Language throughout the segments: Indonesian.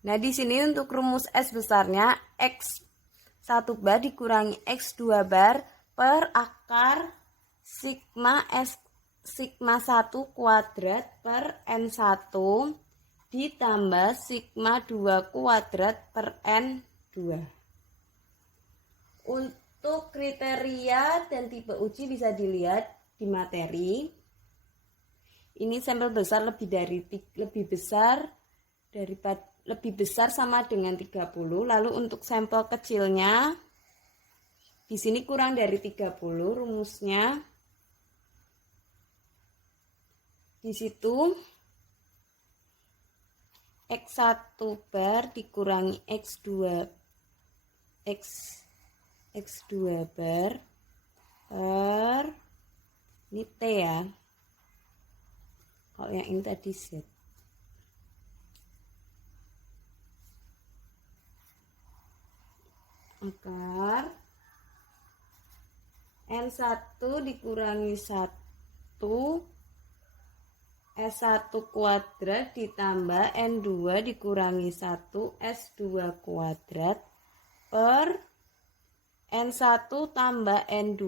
Nah, di sini untuk rumus S besarnya X1 bar dikurangi X2 bar per akar sigma S sigma 1 kuadrat per N1 ditambah sigma 2 kuadrat per N2. Untuk kriteria dan tipe uji bisa dilihat di materi. Ini sampel besar lebih besar sama dengan 30. Lalu untuk sampel kecilnya di sini kurang dari 30. Rumusnya di situ X1 bar dikurangi X2 bar per ini T ya. Kalau yang ini tadi Z. Akar N1 dikurangi 1 S1 kuadrat ditambah N2 dikurangi 1 S2 kuadrat per N1 tambah N2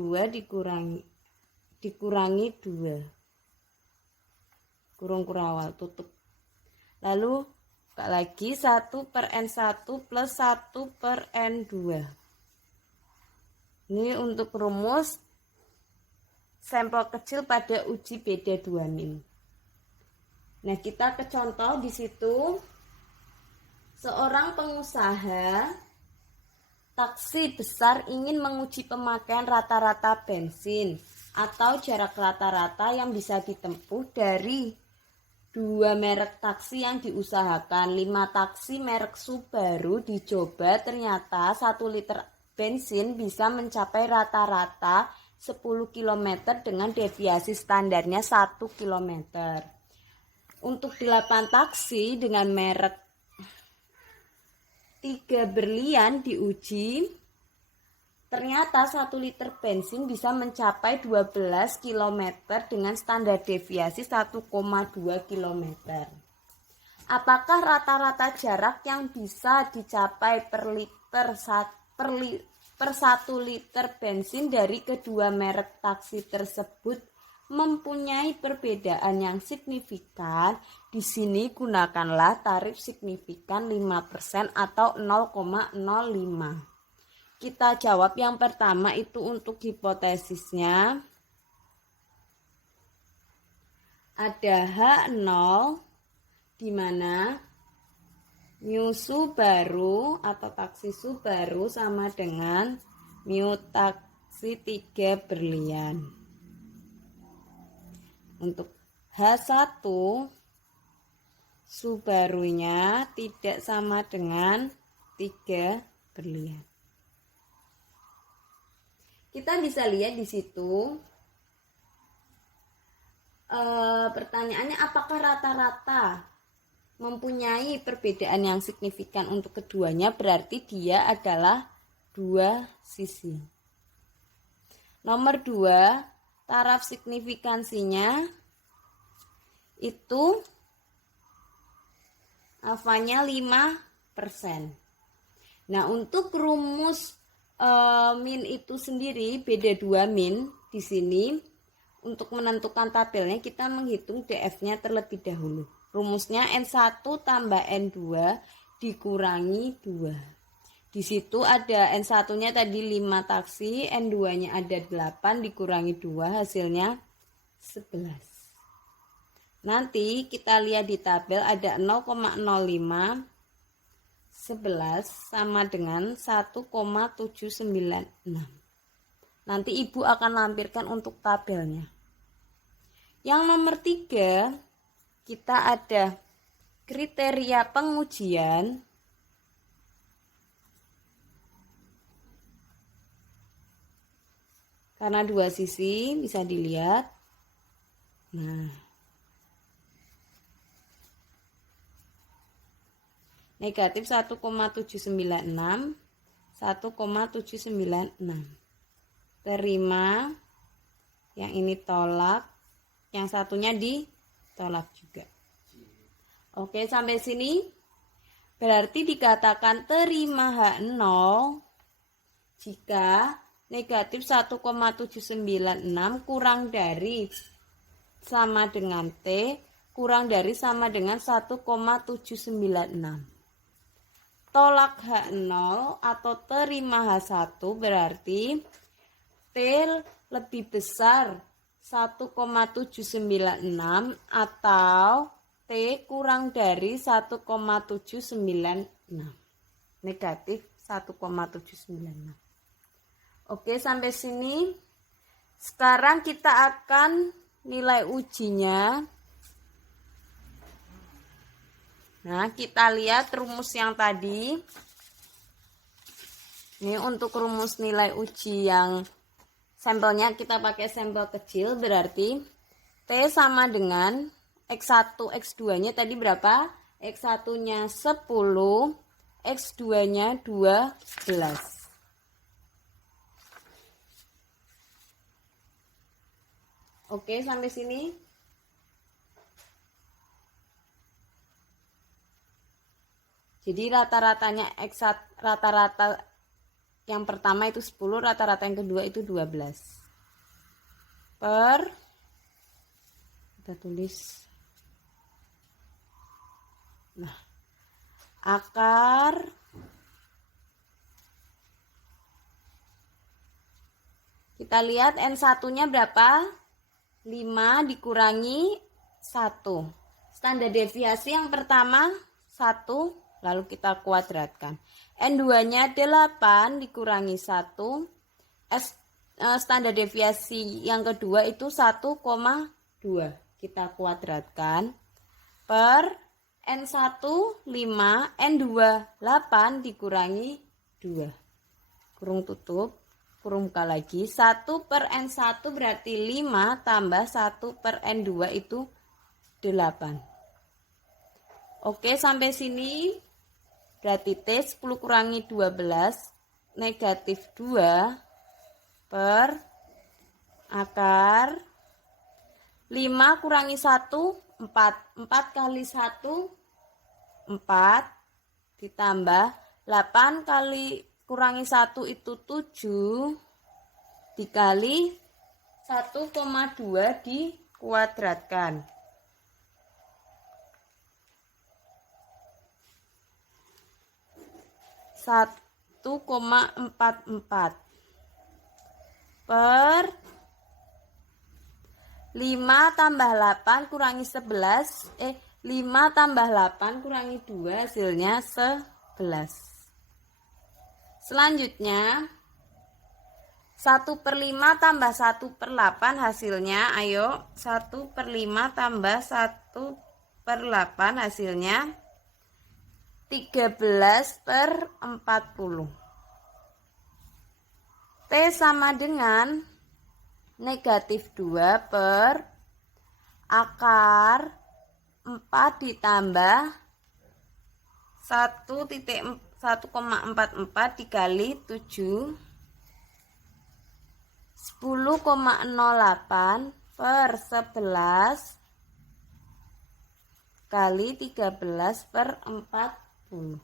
dikurangi 2. Kurung kurawal tutup. Lalu buka lagi 1 per N1 plus 1 per N2. Ini untuk rumus sampel kecil pada uji beda 2 min. Nah, kita ke contoh di situ. Seorang pengusaha taksi besar ingin menguji pemakaian rata-rata bensin atau jarak rata-rata yang bisa ditempuh dari 2 merek taksi yang diusahakan. 5 taksi merek Subaru dicoba, ternyata 1 liter bensin bisa mencapai rata-rata 10 km dengan deviasi standarnya 1 km. Untuk 8 taksi dengan merek 3 berlian diuji, ternyata 1 liter bensin bisa mencapai 12 km dengan standar deviasi 1,2 km. Apakah rata-rata jarak yang bisa dicapai per 1 liter bensin dari kedua merek taksi tersebut mempunyai perbedaan yang signifikan? Di sini gunakanlah tarif signifikan 5% atau 0,05. Kita jawab yang pertama itu untuk hipotesisnya. Ada H0 di mana mu Subaru atau taksi Subaru sama dengan mu taksi 3 berlian. Untuk H1 Subarunya tidak sama dengan 3 berlian. Kita bisa lihat di situ pertanyaannya, apakah rata-rata mempunyai perbedaan yang signifikan untuk keduanya? Berarti dia adalah 2 sisi. Nomor 2, taraf signifikansinya itu alfanya 5%. Nah, untuk rumus min itu sendiri beda 2 min di sini. Untuk menentukan tabelnya kita menghitung DF-nya terlebih dahulu. Rumusnya N1 tambah N2 dikurangi 2. Di situ ada N1-nya tadi 5 taksi, N2-nya ada 8 dikurangi 2 hasilnya 11. Nanti kita lihat di tabel ada 0,05 11 sama dengan 1,796. Nanti Ibu akan lampirkan untuk tabelnya. Yang nomor 3, kita ada kriteria pengujian. Karena 2 sisi bisa dilihat. Nah, negatif 1,796, 1,796. Terima, yang ini tolak, yang satunya ditolak juga. Oke, sampai sini Berarti dikatakan terima H0 jika negatif 1,796 kurang dari sama dengan T kurang dari sama dengan 1,796. Tolak H0 atau terima H1 berarti T lebih besar 1,796 atau T kurang dari 1,796. Negatif 1,796. Oke, sampai sini. Sekarang kita akan nilai ujinya. Nah, kita lihat rumus yang tadi. Ini untuk rumus nilai uji yang sampelnya kita pakai sampel kecil, berarti T sama dengan X1, X2-nya tadi berapa? X1-nya 10, X2-nya 12. Oke, sampai sini. Jadi rata-ratanya rata-rata yang pertama itu 10, rata-rata yang kedua itu 12. Kita tulis. Nah, akar kita lihat N1-nya berapa? 5 dikurangi 1. Standar deviasi yang pertama 1. Lalu kita kuadratkan. N2-nya 8 dikurangi 1. Standar deviasi yang kedua itu 1,2. Kita kuadratkan. Per N1 5, N2 8 dikurangi 2. Kurung tutup, kurung buka lagi. 1 per N1 berarti 5 tambah 1 per N2 itu 8. Oke, sampai sini. Berarti T 10 kurangi 12 negatif 2 per akar 5 kurangi 1 4. 4 kali 1 4 ditambah 8 kali kurangi 1 itu 7 dikali 1,2 dikuadratkan. 1,44 per 5 tambah 8 kurangi 11 5 tambah 8 kurangi 2 hasilnya 11. Selanjutnya 1 per 5 tambah 1 per 8 hasilnya, ayo 1 per 5 tambah 1 per 8 hasilnya 13 per 40. T sama dengan negatif 2 per akar 4 ditambah 1,44 dikali 7 10,08 per 11 kali 13 per 40.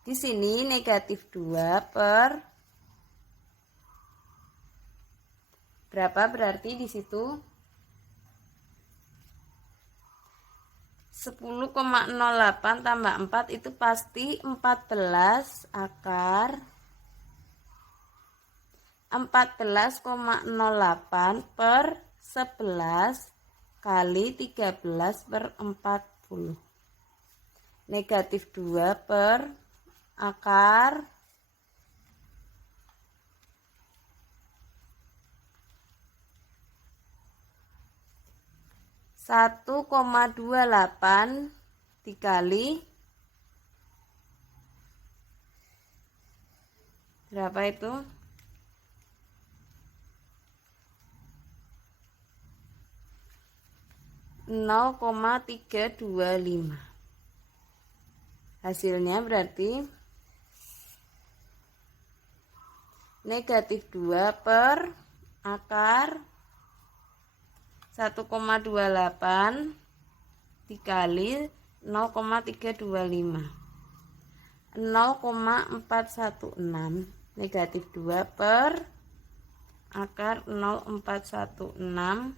Di sini negatif 2 per berapa berarti di situ 10,08 tambah 4 itu pasti 14 akar 14,08 per 11 kali 13 per 40. Negatif 2 per akar 1,28 dikali berapa itu? 0,325. Hasilnya berarti negatif 2 per akar 1,28 dikali 0,325. 0,416 negatif 2 per akar 0,416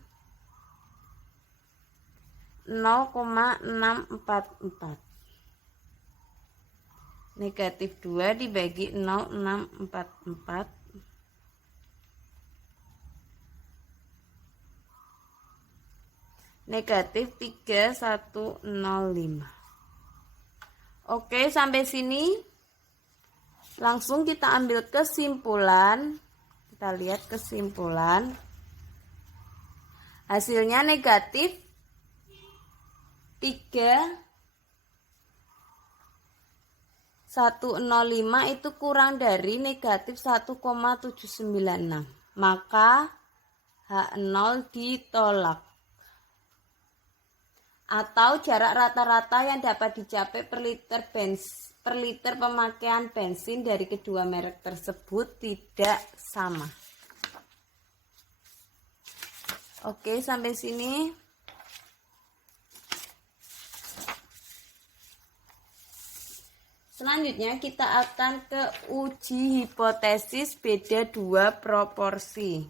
0,644 negatif 2 dibagi 0,644 negatif 3105. Oke, sampai sini langsung kita ambil kesimpulan. Kita lihat kesimpulan. Hasilnya negatif 3105 itu kurang dari negatif 1,796. Maka H0 ditolak. Atau jarak rata-rata yang dapat dicapai per liter pemakaian bensin dari kedua merek tersebut tidak sama. Oke, sampai sini. Selanjutnya kita akan ke uji hipotesis beda dua proporsi.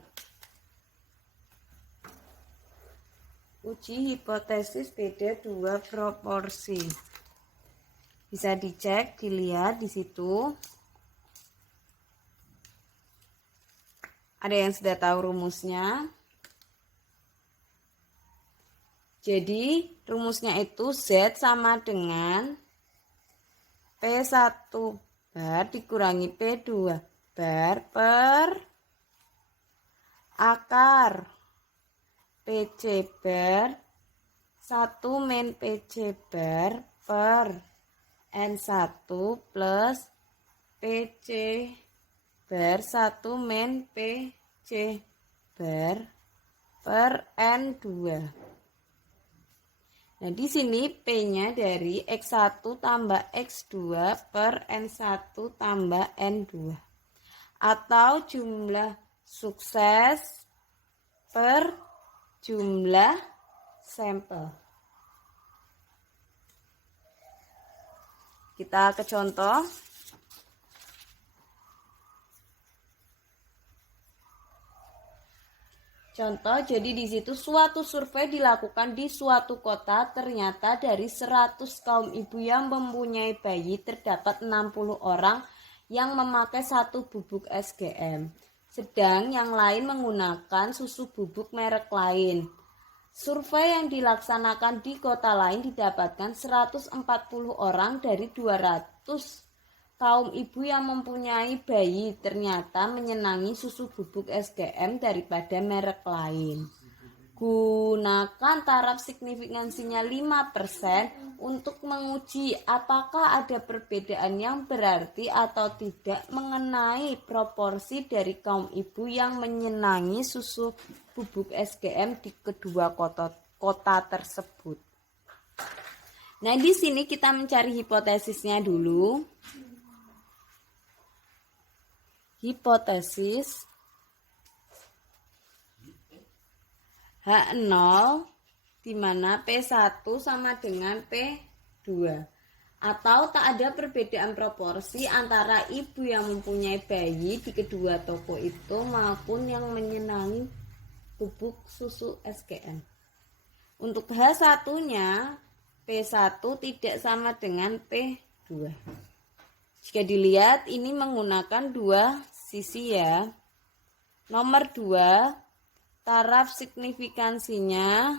Uji hipotesis beda dua proporsi. Bisa dicek, dilihat di situ. Ada yang sudah tahu rumusnya. Jadi, rumusnya itu Z sama dengan P1 bar dikurangi P2 bar per akar PC bar 1 min PC bar per N1 plus PC bar 1 min PC bar per N2. Nah, di sini P-nya dari X1 tambah X2 per N1 tambah N2. Atau jumlah sukses per jumlah sampel. Kita ke contoh. Contoh, jadi di situ suatu survei dilakukan di suatu kota, ternyata dari 100 kaum ibu yang mempunyai bayi terdapat 60 orang yang memakai satu bubuk SGM, sedang yang lain menggunakan susu bubuk merek lain. Survei yang dilaksanakan di kota lain didapatkan 140 orang dari 200 kaum ibu yang mempunyai bayi ternyata menyenangi susu bubuk SGM daripada merek lain. Gunakan taraf signifikansinya 5% untuk menguji apakah ada perbedaan yang berarti atau tidak mengenai proporsi dari kaum ibu yang menyenangi susu bubuk SGM di kedua kota tersebut. Nah, di sini kita mencari hipotesisnya dulu. Hipotesis H0 di mana P1 sama dengan P2 atau tak ada perbedaan proporsi antara ibu yang mempunyai bayi di kedua toko itu maupun yang menyenangi bubuk susu SGM. Untuk H1-nya P1 tidak sama dengan P2. Jika dilihat ini menggunakan dua sisi ya. Nomor 2, taraf signifikansinya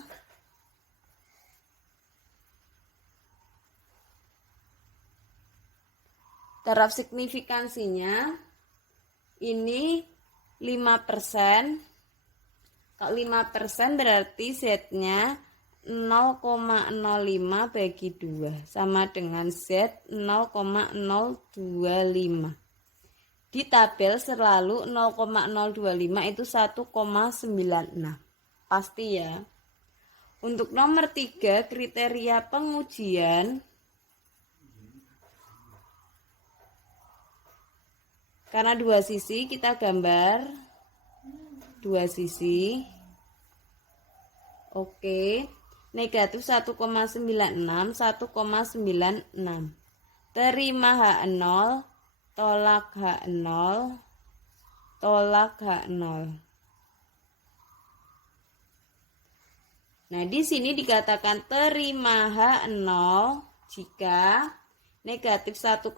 ini 5%. Kalau 5% berarti Z-nya 0,05 bagi 2 sama dengan Z 0,025. Di tabel selalu 0,025 itu 1,96. Pasti ya. Untuk nomor 3 kriteria pengujian. Karena dua sisi kita gambar dua sisi. Oke. negatif 1,96, 1,96. Terima H0, tolak H0, tolak H0. Nah, di sini dikatakan terima H0 jika negatif 1,96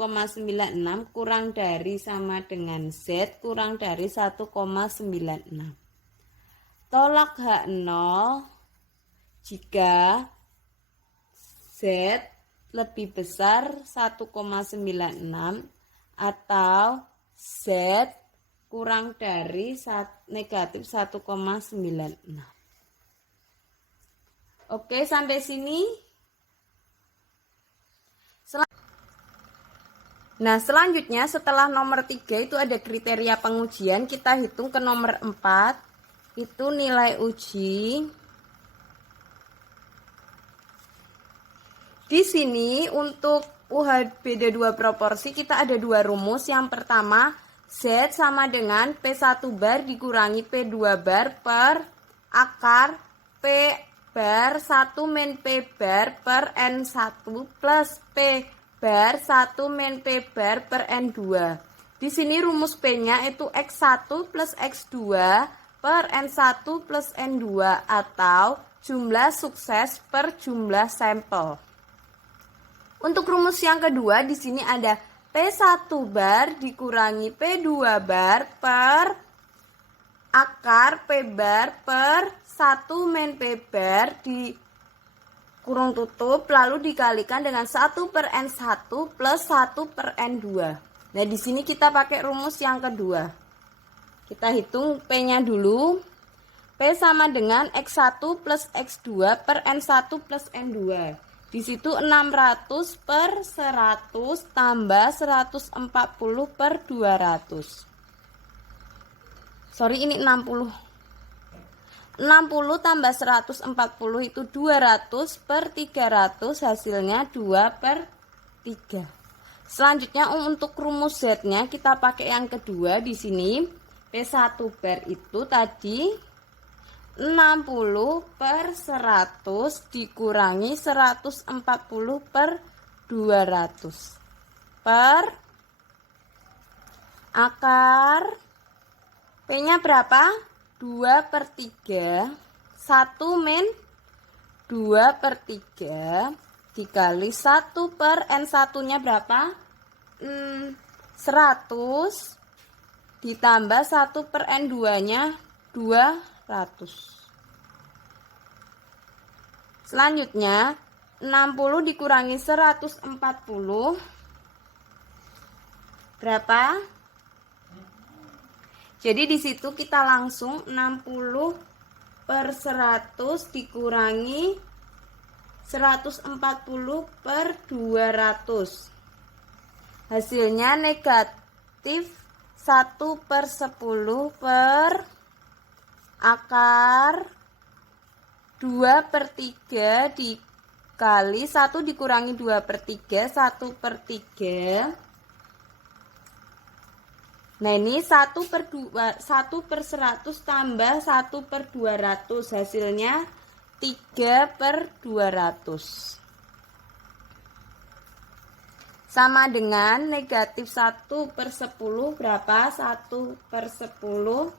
kurang dari sama dengan Z kurang dari 1,96. Tolak H0 jika Z lebih besar 1,96 atau Z kurang dari negatif 1,96. Oke, sampai sini. Nah, selanjutnya setelah nomor 3 itu ada kriteria pengujian. Kita hitung ke nomor 4. Itu nilai uji. Di sini untuk UH beda 2 proporsi kita ada 2 rumus. Yang pertama, Z sama dengan P1 bar dikurangi P2 bar per akar P bar 1 min P bar per N1 plus P bar 1 min P bar per N2. Di sini rumus P-nya itu X1 plus X2 per N1 plus N2 atau jumlah sukses per jumlah sampel. Untuk rumus yang kedua di sini ada P1 bar dikurangi P2 bar per akar P bar per 1 min P bar di kurung tutup lalu dikalikan dengan 1 per N1 plus 1 per N2. Nah, di sini kita pakai rumus yang kedua. Kita hitung P-nya dulu. P sama dengan X1 plus X2 per N1 plus N2. Di situ 600 per 100 tambah 140 per 200. Sorry, ini 60. 60 tambah 140 itu 200 per 300, hasilnya 2 per 3. Selanjutnya untuk rumus Z-nya kita pakai yang kedua di sini. P1 bar itu tadi 60 per 100 dikurangi 140 per 200 per akar P-nya berapa? 2 per 3, 1 min 2 per 3 dikali 1 per N1 nya berapa? 100 ditambah 1 per N2 nya 200. Selanjutnya 60 dikurangi 140 berapa? Jadi di situ kita langsung 60 per 100 dikurangi 140 per 200. Hasilnya negatif 1 per 10 per akar 2 per 3 dikali 1 dikurangi 2 per 3, 1 per 3. Nah, ini 1 per 100 tambah 1 per 200. Hasilnya 3 per 200. Sama dengan negatif 1 per 10 berapa? 1 per 10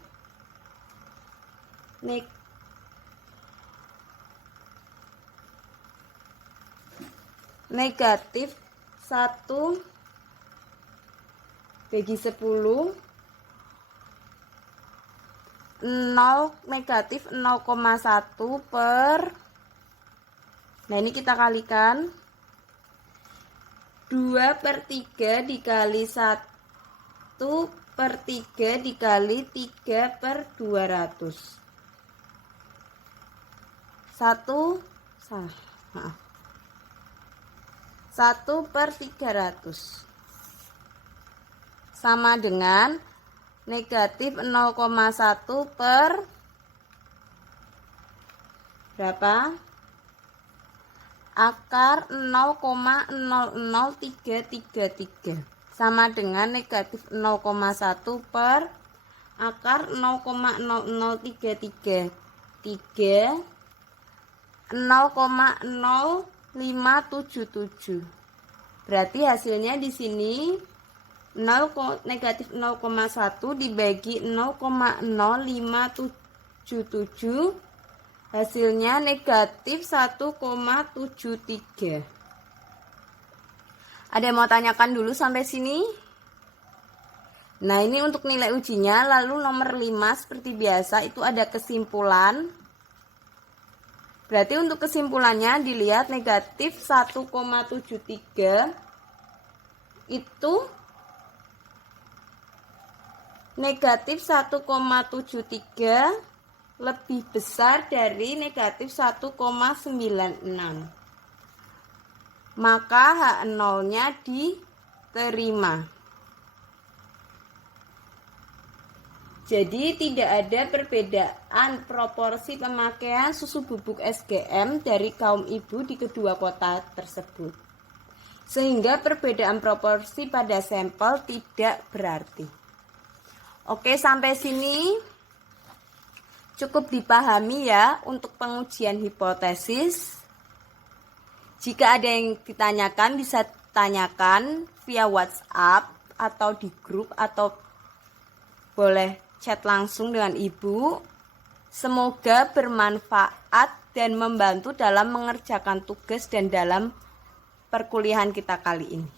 negatif 1 bagi 10 0 negatif 0,1 per, nah ini kita kalikan 2 per 3 dikali 1 per 3 dikali 3 per 200 1 per 300 sama dengan negatif 0,1 per berapa? Akar 0,00333 sama dengan negatif 0,1 per akar 0,0033. 3 0,0577. Berarti hasilnya di sini negatif 0,1 dibagi 0,0577, hasilnya negatif 1,73. Ada yang mau tanyakan dulu sampai sini? Nah, ini untuk nilai ujinya. Lalu nomor 5 seperti biasa itu ada kesimpulan. Berarti untuk kesimpulannya dilihat negatif 1,73 itu negatif 1,73 lebih besar dari negatif 1,96. Maka H0-nya diterima. Jadi tidak ada perbedaan proporsi pemakaian susu bubuk SGM dari kaum ibu di kedua kota tersebut. Sehingga perbedaan proporsi pada sampel tidak berarti. Oke, sampai sini cukup dipahami ya untuk pengujian hipotesis. Jika ada yang ditanyakan bisa tanyakan via WhatsApp atau di grup atau boleh chat langsung dengan Ibu. Semoga bermanfaat dan membantu dalam mengerjakan tugas dan dalam perkuliahan kita kali ini.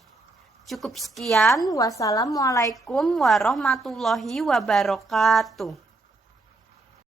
Cukup sekian. Wassalamualaikum warahmatullahi wabarakatuh.